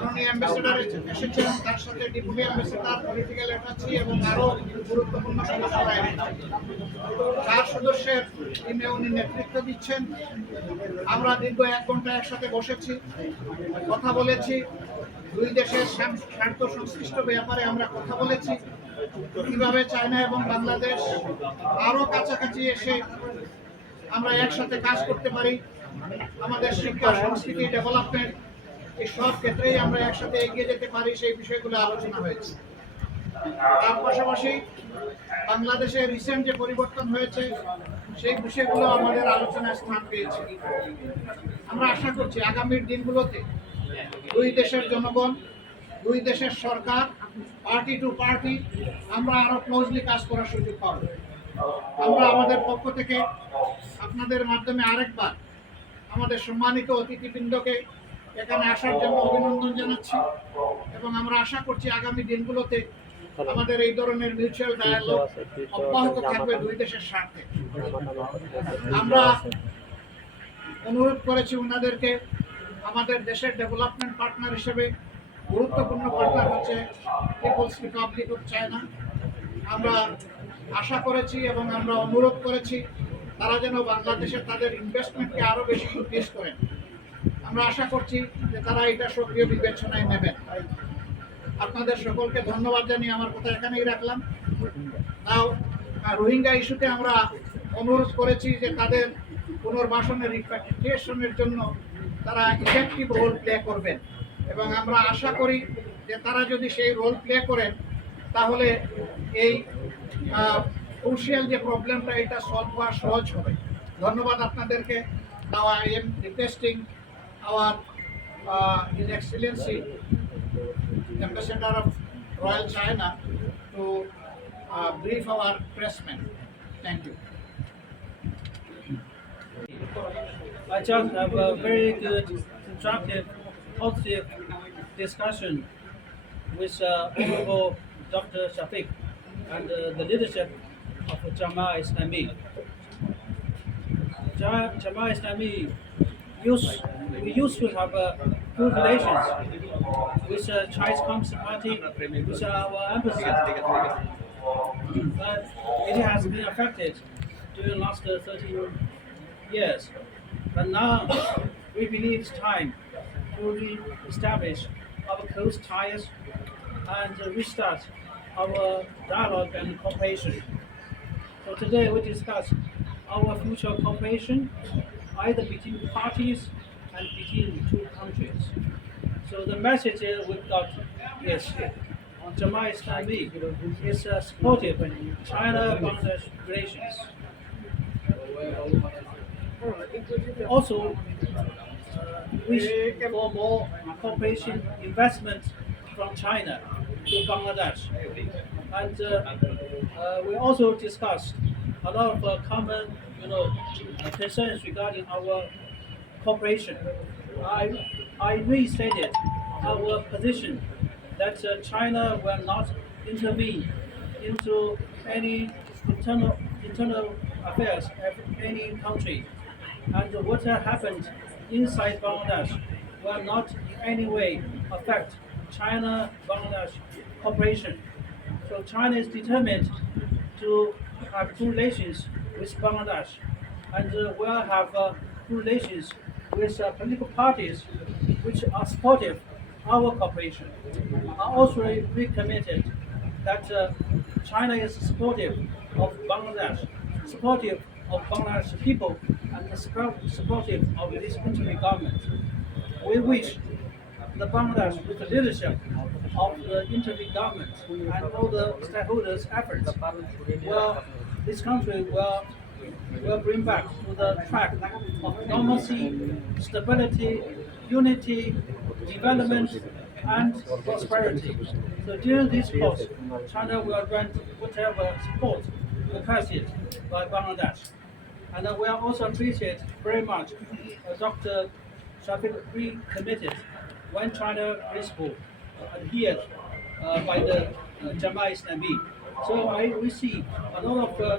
মাননীয় অ্যাম্বাসেডার এসেছেন, তার সাথে ডেপুটি অ্যাম্বাসেডার পলিটিক্যাল অ্যাটাচি এবং আরও গুরুত্বপূর্ণ সদস্যরা এসেছেন। চার সদস্যের টিমে উনি নেতৃত্ব দিচ্ছেন। আমরা দীর্ঘ এক ঘণ্টা একসাথে বসেছি, কথা বলেছি। দুই দেশের স্বার্থ সংশ্লিষ্ট ব্যাপারে আমরা কথা বলেছি। কীভাবে চায়না এবং বাংলাদেশ আরও কাছাকাছি এসে আমরা একসাথে কাজ করতে পারি, আমাদের শিক্ষা, সংস্কৃতি ডেভেলপমেন্ট এই সব ক্ষেত্রেই আমরা একসাথে এগিয়ে যেতে পারি, সেই বিষয়গুলো আলোচনা হয়েছে। তার পাশাপাশি বাংলাদেশে রিসেন্ট যে পরিবর্তন হয়েছে, সেই বিষয়গুলো আমাদের আলোচনায় স্থান পেয়েছে। আমরা আশা করছি আগামীর দিনগুলোতে দুই দেশের জনগণ, দুই দেশের সরকার পার্টি টু পার্টি আমরা আরও ক্লোজলি কাজ করার সুযোগ পাবো। আমরা আমাদের পক্ষ থেকে আপনাদের মাধ্যমে আরেকবার আমাদের সম্মানিত অতিথিবৃন্দকে এখানে আসার জন্য অভিনন্দন জানাচ্ছি এবং আমরা আশা করছি আগামী দিনগুলোতে আমাদের এই ধরনের মিউচুয়াল ডায়ালগ অব্যাহত থাকবে দুই দেশের স্বার্থে। আমরা অনুরোধ করেছি ওনাদেরকে, আমাদের দেশের ডেভেলপমেন্ট পার্টনার হিসেবে গুরুত্বপূর্ণ পার্টনার হচ্ছে পিপলস রিপাবলিক অফ চায়না আমরা আশা করেছি এবং আমরা অনুরোধ করেছি তারা যেন বাংলাদেশে তাদের ইনভেস্টমেন্টকে আরও বেশি ইনক্রিজ করেন। আমরা আশা করছি যে তারা এটা সক্রিয় বিবেচনায় নেবেন। আপনাদের সকলকে ধন্যবাদ জানিয়ে আমার কথা এখানেই রাখলাম। তাও রোহিঙ্গা ইস্যুতে আমরা অনুরোধ করেছি যে তাদের পুনর্বাসনের রিপ্যাট্রিয়েশনের জন্য তারা ইফেক্টিভ রোল প্লে করবেন। এবং আমরা আশা করি যে তারা যদি সেই রোল প্লে করেন, তাহলে এই ক্রুশিয়াল যে প্রবলেমটা এটা সলভ হওয়া সহজ হবে। ধন্যবাদ আপনাদেরকে। Now I am requesting our uh, His Excellency, Ambassador of Royal China, to uh, brief our pressmen. Thank you. I just have a very good, constructive, positive discussion with uh, Honorable Dr. Shafiq and uh, the leadership of Jama Islami. Jama Islami used we used to have uh, good relations with uh, Chinese Communist Party, with our embassy. But it has been affected during the last uh, 13 years. But now we believe it's time to re-establish our close ties and restart our dialogue and cooperation. So today we discuss our future cooperation either between parties and between the two countries. So the message we got is on Jama Islami is uh, supportive in China-Bangladesh relations. Also, wish for more cooperation investment from China to Bangladesh. And uh, uh, we also discussed a lot of uh, common, you know, concerns regarding our cooperation. I, I restated our position that uh, China will not intervene into any internal internal affairs of any country, and what happened inside Bangladesh will not in any way affect China-Bangladesh cooperation. So China is determined to have good relations with Bangladesh, and uh, will have uh, good relations with uh, political parties which are supportive of our cooperation. Also recommitted that uh, China is supportive of Bangladesh, supportive of Bangladesh people, and support- supportive of this country government. We wish the Bangladesh with the leadership of the interim government and all the stakeholders' efforts, well, this country will will bring back to the track of normalcy, stability, unity, development, and prosperity. So during this course, China will grant whatever support requested by Bangladesh. And uh, we are also appreciate very much uh, Dr. Shafiq recommitted when China principle adhered uh, by the uh, Jama Islami. So I we see a lot of uh,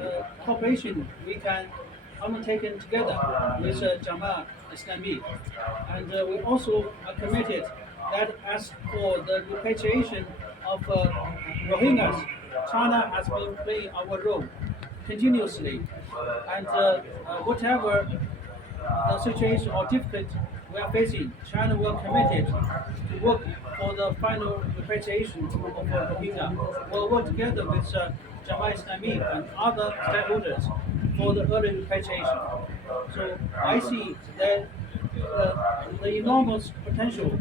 uh, cooperation we can undertaken together with uh, Jama Islami. And uh, we also are committed that as for the repatriation of uh, Rohingyas, China has been playing our role continuously. And uh, uh, whatever the situation or difficult we are facing, China will committed to work for the final repatriation of uh, Rohingya. We'll work together with uh, Jamaat Islami and other stakeholders for the early repatriation. So I see that uh, the enormous potential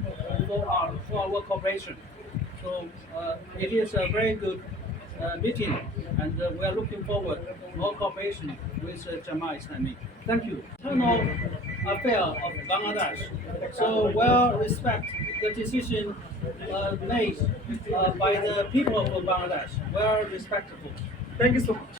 for our, for our cooperation. So uh, it is a very good uh, meeting, and uh, we are looking forward to more cooperation with uh, Jamaat Islami. Thank you. Affair of Bangladesh. So we'll respect the decision uh, made uh, by the people of Bangladesh. We're respectful. Thank you so much.